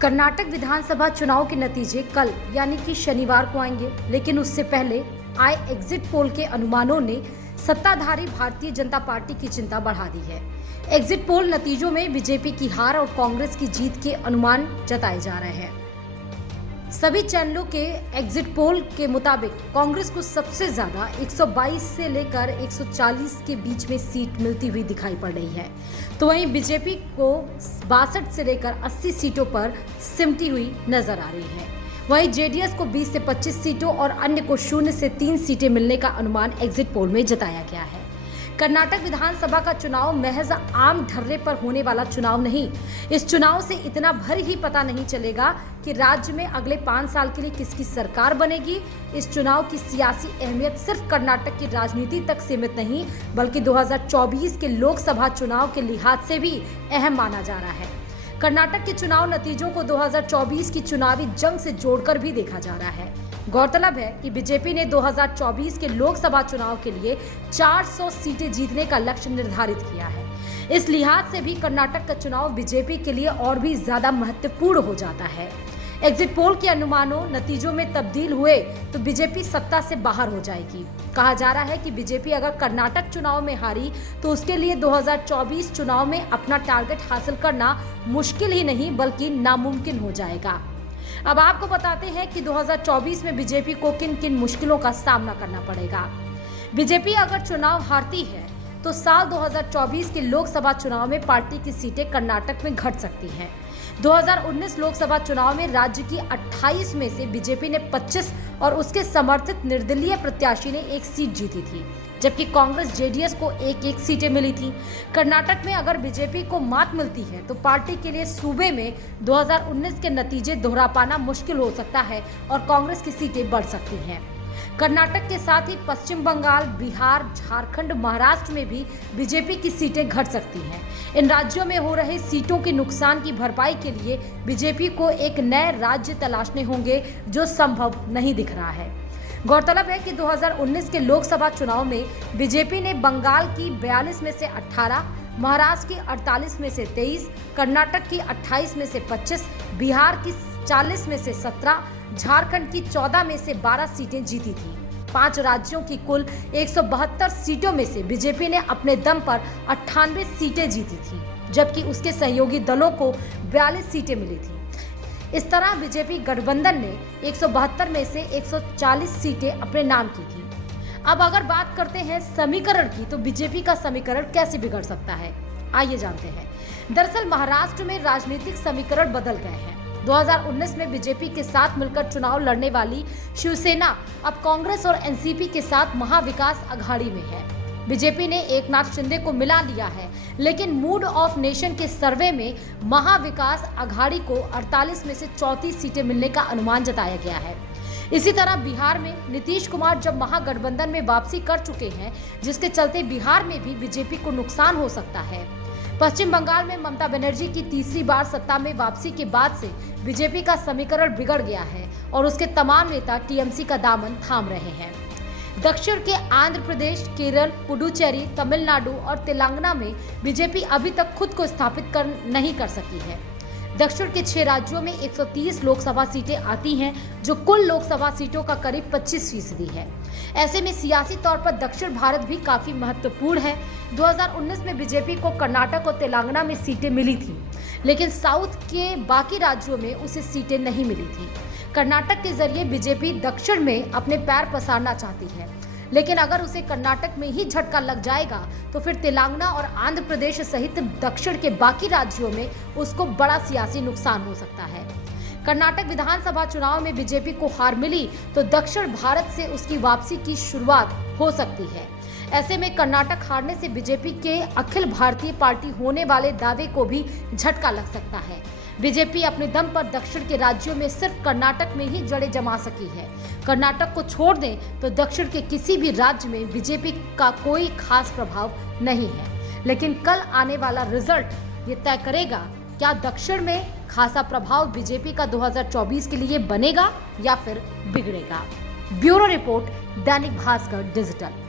कर्नाटक विधानसभा चुनाव के नतीजे कल यानी कि शनिवार को आएंगे, लेकिन उससे पहले आए एग्जिट पोल के अनुमानों ने सत्ताधारी भारतीय जनता पार्टी की चिंता बढ़ा दी है। एग्जिट पोल नतीजों में बीजेपी की हार और कांग्रेस की जीत के अनुमान जताए जा रहे हैं। सभी चैनलों के एग्जिट पोल के मुताबिक कांग्रेस को सबसे ज्यादा 122 से लेकर 140 के बीच में सीट मिलती हुई दिखाई पड़ रही है, तो वहीं बीजेपी को 62 से लेकर 80 सीटों पर सिमटी हुई नजर आ रही है। वहीं जेडीएस को 20 से 25 सीटों और अन्य को 0 से 3 सीटें मिलने का अनुमान एग्जिट पोल में जताया गया है। कर्नाटक विधानसभा का चुनाव महज आम ढर्रे पर होने वाला चुनाव नहीं। इस चुनाव से इतना भर ही पता नहीं चलेगा कि राज्य में अगले 5 साल के लिए किसकी सरकार बनेगी। इस चुनाव की सियासी अहमियत सिर्फ कर्नाटक की राजनीति तक सीमित नहीं, बल्कि 2024 के लोकसभा चुनाव के लिहाज से भी अहम माना जा रहा है। कर्नाटक के चुनाव नतीजों को 2024 की चुनावी जंग से जोड़कर भी देखा जा रहा है। गौरतलब है कि बीजेपी ने 2024 के लोकसभा चुनाव के लिए 400 सीटें जीतने का लक्ष्य निर्धारित किया है। इस लिहाज से भी कर्नाटक का चुनाव बीजेपी के लिए और भी ज्यादा महत्वपूर्ण हो जाता है। एग्जिट पोल के अनुमानों नतीजों में तब्दील हुए तो बीजेपी सत्ता से बाहर हो जाएगी। कहा जा रहा है कि बीजेपी अगर कर्नाटक चुनाव में हारी तो उसके लिए 2024 चुनाव में अपना टारगेट हासिल करना मुश्किल ही नहीं बल्कि नामुमकिन हो जाएगा। अब आपको बताते हैं कि 2024 में बीजेपी को किन किन मुश्किलों का सामना करना पड़ेगा। बीजेपी अगर चुनाव हारती है तो साल 2024 के लोकसभा चुनाव में पार्टी की सीटें कर्नाटक में घट सकती हैं। 2019 लोकसभा चुनाव में राज्य की 28 में से बीजेपी ने 25 और उसके समर्थित निर्दलीय प्रत्याशी ने 1 सीट जीती थी, जबकि कांग्रेस जेडीएस को 1-1 सीटें मिली थी। कर्नाटक में अगर बीजेपी को मात मिलती है तो पार्टी के लिए सूबे में 2019 के नतीजे दोहरा पाना मुश्किल हो सकता है और कांग्रेस की सीटें बढ़ सकती हैं। कर्नाटक के साथ ही पश्चिम बंगाल, बिहार, झारखंड, महाराष्ट्र में भी बीजेपी की सीटें घट सकती हैं। इन राज्यों में हो रहे सीटों के नुकसान की भरपाई के लिए बीजेपी को एक नए राज्य तलाशने होंगे, जो संभव नहीं दिख रहा है। गौरतलब है कि 2019 के लोकसभा चुनाव में बीजेपी ने बंगाल की 42 में से 18, महाराष्ट्र की 48 में से 23, कर्नाटक की 28 में से 25, बिहार की 40 में से 17, झारखंड की 14 में से 12 सीटें जीती थी। 5 राज्यों की कुल 172 सीटों में से बीजेपी ने अपने दम पर 98 सीटें जीती थी, जबकि उसके सहयोगी दलों को 42 सीटें मिली थी। इस तरह बीजेपी गठबंधन ने 172 में से 140 सीटें अपने नाम की थी। अब अगर बात करते हैं समीकरण की, तो बीजेपी का समीकरण कैसे बिगड़ सकता है, आइए जानते हैं। दरअसल महाराष्ट्र में राजनीतिक समीकरण बदल गए हैं। 2019 में बीजेपी के साथ मिलकर चुनाव लड़ने वाली शिवसेना अब कांग्रेस और एनसीपी के साथ महाविकास अघाड़ी में है। बीजेपी ने एकनाथ शिंदे को मिला लिया है, लेकिन मूड ऑफ नेशन के सर्वे में महाविकास अघाड़ी को 48 में से 34 सीटें मिलने का अनुमान जताया गया है। इसी तरह बिहार में नीतीश कुमार जब महागठबंधन में वापसी कर चुके हैं, जिसके चलते बिहार में भी बीजेपी को नुकसान हो सकता है। पश्चिम बंगाल में ममता बनर्जी की तीसरी बार सत्ता में वापसी के बाद से बीजेपी का समीकरण बिगड़ गया है और उसके तमाम नेता टीएमसी का दामन थाम रहे हैं। दक्षिण के आंध्र प्रदेश, केरल, पुडुचेरी, तमिलनाडु और तेलंगाना में बीजेपी अभी तक खुद को स्थापित नहीं कर सकी है। दक्षिण के 6 राज्यों में 130 लोकसभा सीटें आती हैं, जो कुल लोकसभा सीटों का करीब 25% है। ऐसे में सियासी तौर पर दक्षिण भारत भी काफी महत्वपूर्ण है। 2019 में बीजेपी को कर्नाटक और तेलंगाना में सीटें मिली थी, लेकिन साउथ के बाकी राज्यों में उसे सीटें नहीं मिली थी। कर्नाटक के जरिए बीजेपी दक्षिण में अपने पैर पसारना चाहती है, लेकिन अगर उसे कर्नाटक में ही झटका लग जाएगा तो फिर तेलंगाना और आंध्र प्रदेश सहित दक्षिण के बाकी राज्यों में उसको बड़ा सियासी नुकसान हो सकता है। कर्नाटक विधानसभा चुनाव में बीजेपी को हार मिली तो दक्षिण भारत से उसकी वापसी की शुरुआत हो सकती है। ऐसे में कर्नाटक हारने से बीजेपी के अखिल भारतीय पार्टी होने वाले दावे को भी झटका लग सकता है। बीजेपी अपने दम पर दक्षिण के राज्यों में सिर्फ कर्नाटक में ही जड़ें जमा सकी है। कर्नाटक को छोड़ दें तो दक्षिण के किसी भी राज्य में बीजेपी का कोई खास प्रभाव नहीं है। लेकिन कल आने वाला रिजल्ट ये तय करेगा क्या दक्षिण में खासा प्रभाव बीजेपी का 2024 के लिए बनेगा या फिर बिगड़ेगा। Bureau report, Dainik Bhaskar digital.